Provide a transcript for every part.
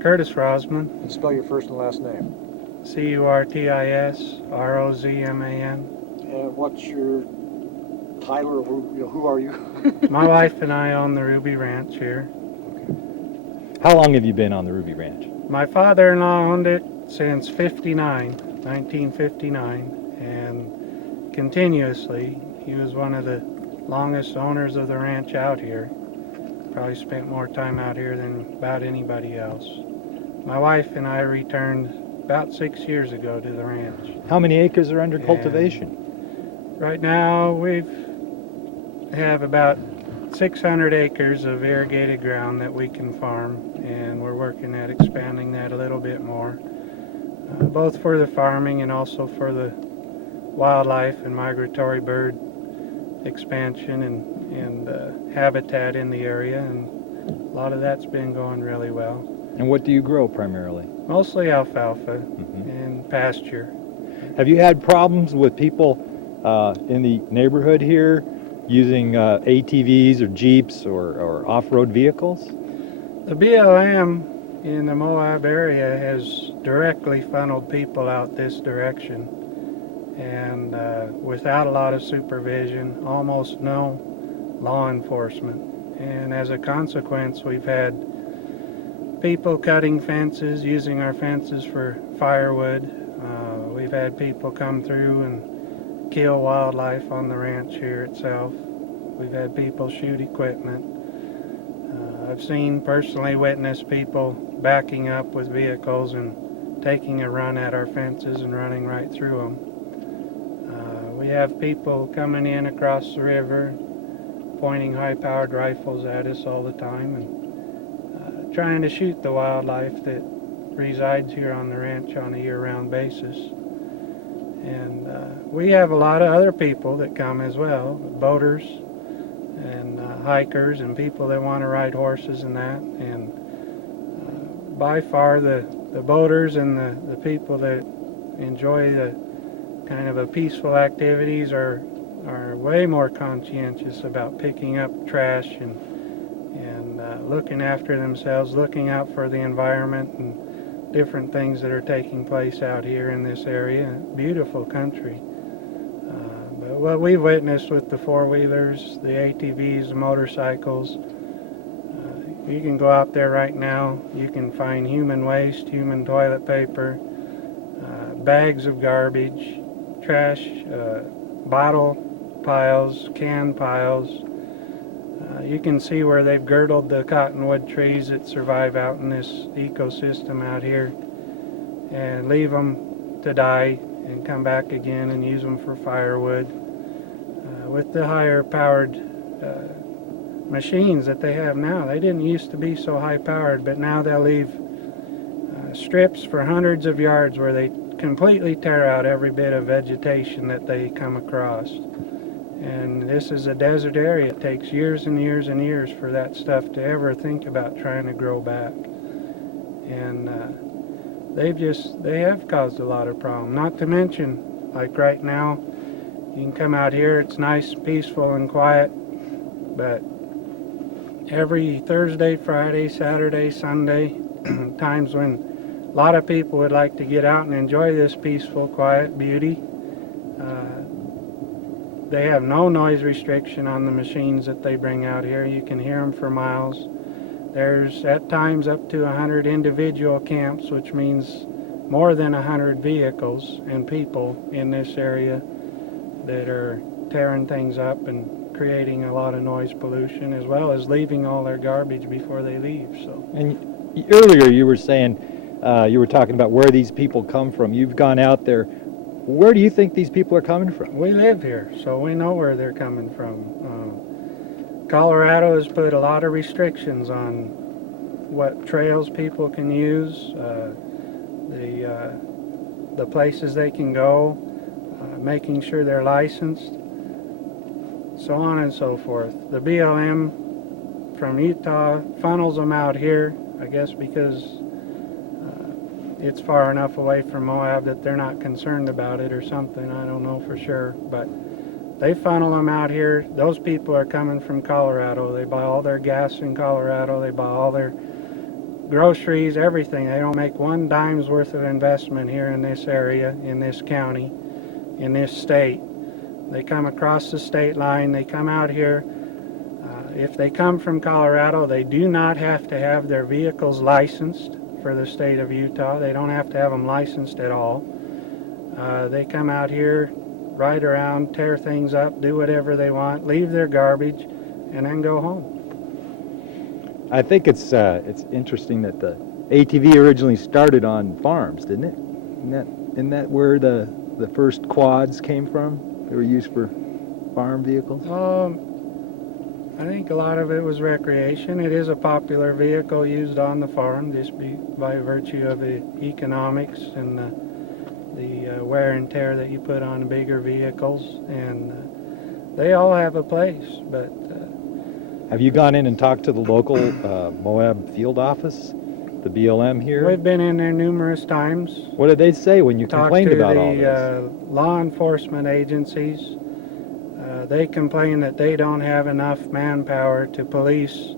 Curtis Rozman, And spell your first and last name. Curtisrozman. And what's your title, or who are you? My wife and I own the Ruby Ranch here. How long have you been on the Ruby Ranch? My father-in-law owned it since 1959, and continuously. He was one of the longest owners of the ranch out here. Probably spent more time out here than about anybody else. My wife and I returned about 6 years ago to the ranch. How many acres are under cultivation? Right now we have about 600 acres of irrigated ground that we can farm, and we're working at expanding that a little bit more, both for the farming and also for the wildlife and migratory bird expansion and habitat in the area, and a lot of that's been going really well. And what do you grow primarily? Mostly alfalfa and pasture. Have you had problems with people in the neighborhood here using ATVs or Jeeps or off-road vehicles? The BLM in the Moab area has directly funneled people out this direction, and without a lot of supervision, almost no law enforcement. And as a consequence, we've had people cutting fences, using our fences for firewood. We've had people come through and kill wildlife on the ranch here itself. We've had people shoot equipment. I've seen, personally witnessed people backing up with vehicles and taking a run at our fences and running right through them. We have people coming in across the river, pointing high-powered rifles at us all the time and trying to shoot the wildlife that resides here on the ranch on a year-round basis. And we have a lot of other people that come as well, boaters and hikers and people that want to ride horses and that. And by far the boaters and the people that enjoy the kind of a peaceful activities are way more conscientious about picking up trash and looking after themselves, looking out for the environment and different things that are taking place out here in this area. Beautiful country. But what we've witnessed with the four-wheelers, the ATVs, the motorcycles, you can go out there right now, you can find human waste, human toilet paper, bags of garbage, trash, bottle piles, can piles. You can see where they've girdled the cottonwood trees that survive out in this ecosystem out here and leave them to die and come back again and use them for firewood. With the higher powered machines that they have now, they didn't used to be so high powered, but now they'll leave strips for hundreds of yards where they completely tear out every bit of vegetation that they come across. And this is a desert area. It takes years and years and years for that stuff to ever think about trying to grow back. And they have caused a lot of problems. Not to mention, like right now, you can come out here, it's nice, peaceful, and quiet, but every Thursday, Friday, Saturday, Sunday, times when a lot of people would like to get out and enjoy this peaceful, quiet beauty, they have no noise restriction on the machines that they bring out here. You can hear them for miles. There's at times up to 100 individual camps, which means more than 100 vehicles and people in this area that are tearing things up and creating a lot of noise pollution, as well as leaving all their garbage before they leave. So. And earlier you were saying, you were talking about where these people come from. You've gone out there. Where do you think these people are coming from? We live here, so we know where they're coming from. Colorado has put a lot of restrictions on what trails people can use, the places they can go, making sure they're licensed, so on and so forth. The BLM from Utah funnels them out here, I guess because it's far enough away from Moab that they're not concerned about it or something. I don't know for sure, but they funnel them out here. Those people are coming from Colorado. They buy all their gas in Colorado. They buy all their groceries, everything. They don't make one dime's worth of investment here in this area, in this county, in this state. They come across the state line, they come out here. If they come from Colorado, they do not have to have their vehicles licensed for the state of Utah. They don't have to have them licensed at all. They come out here, ride around, tear things up, do whatever they want, leave their garbage, and then go home. I think it's interesting that the ATV originally started on farms, didn't it? Isn't that where the first quads came from? They were used for farm vehicles? I think a lot of it was recreation. It is a popular vehicle used on the farm just by virtue of the economics and the wear and tear that you put on bigger vehicles. And they all have a place, but... Have you gone in and talked to the local Moab field office, the BLM here? We've been in there numerous times. What did they say when you complained about all this? Talked to the law enforcement agencies. They complain that they don't have enough manpower to police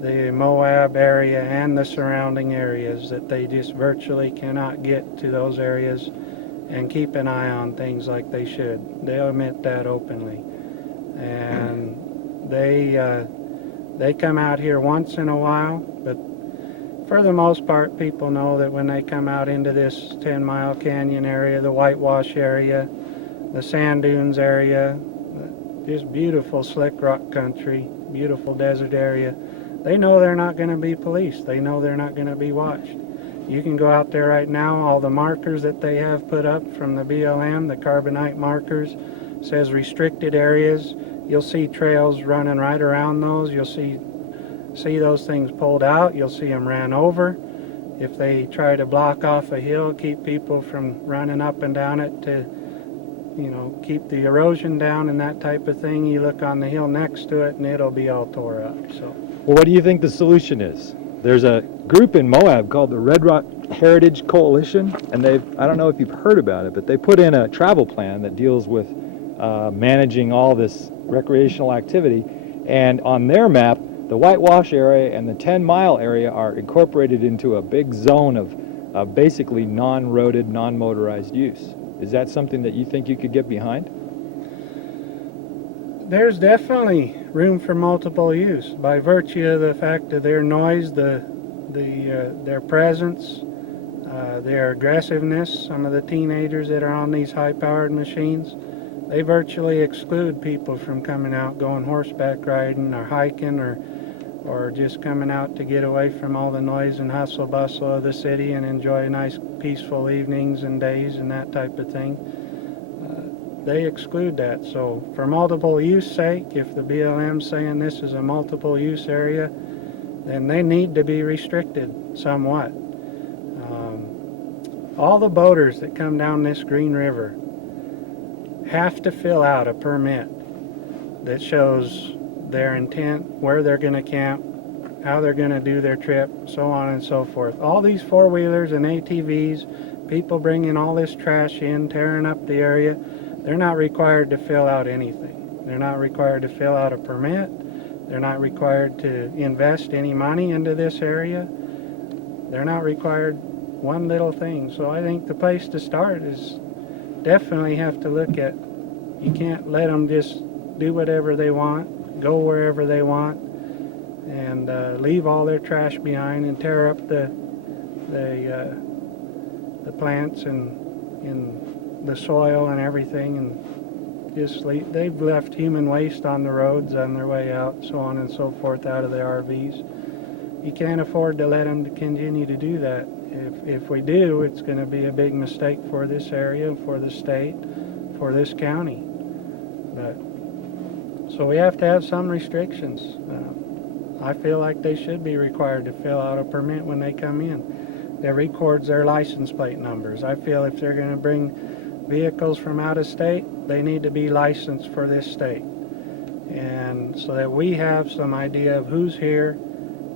the Moab area and the surrounding areas, that they just virtually cannot get to those areas and keep an eye on things like they should. They'll admit that openly. And they come out here once in a while, but for the most part, people know that when they come out into this 10-mile canyon area, the whitewash area, the sand dunes area, just beautiful slick rock country, beautiful desert area, they know they're not going to be policed. They know they're not going to be watched. You can go out there right now, all the markers that they have put up from the BLM, the carbonite markers, says restricted areas. You'll see trails running right around those. You'll see those things pulled out. You'll see them ran over. If they try to block off a hill, keep people from running up and down it to, keep the erosion down and that type of thing, you look on the hill next to it and it'll be all tore up. So, well, what do you think the solution is? There's a group in Moab called the Red Rock Heritage Coalition, and I don't know if you've heard about it, but they put in a travel plan that deals with managing all this recreational activity. And on their map, the whitewash area and the 10-mile area are incorporated into a big zone of basically non-roaded, non-motorized use. Is that something that you think you could get behind? There's definitely room for multiple use by virtue of the fact of their noise, their presence, their aggressiveness. Some of the teenagers that are on these high-powered machines, they virtually exclude people from coming out, going horseback riding or hiking or just coming out to get away from all the noise and hustle bustle of the city and enjoy nice peaceful evenings and days and that type of thing. They exclude that. So for multiple use sake, if the BLM's saying this is a multiple use area, then they need to be restricted somewhat. All the boaters that come down this Green River have to fill out a permit that shows their intent, where they're going to camp, how they're going to do their trip, so on and so forth. All these four-wheelers and ATVs, people bringing all this trash in, tearing up the area, they're not required to fill out anything. They're not required to fill out a permit. They're not required to invest any money into this area. They're not required one little thing. So I think the place to start is definitely have to look at, you can't let them just do whatever they want, go wherever they want, and leave all their trash behind and tear up the plants and in the soil and everything, and just leave. They've left human waste on the roads on their way out, so on and so forth, out of the RVs. You can't afford to let them continue to do that. If we do, it's going to be a big mistake for this area, for the state, for this county. But so we have to have some restrictions. I feel like they should be required to fill out a permit when they come in. That records their license plate numbers. I feel if they're going to bring vehicles from out of state, they need to be licensed for this state. And so that we have some idea of who's here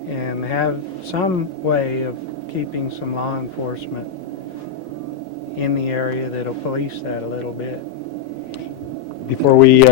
and have some way of keeping some law enforcement in the area that'll police that a little bit. Before we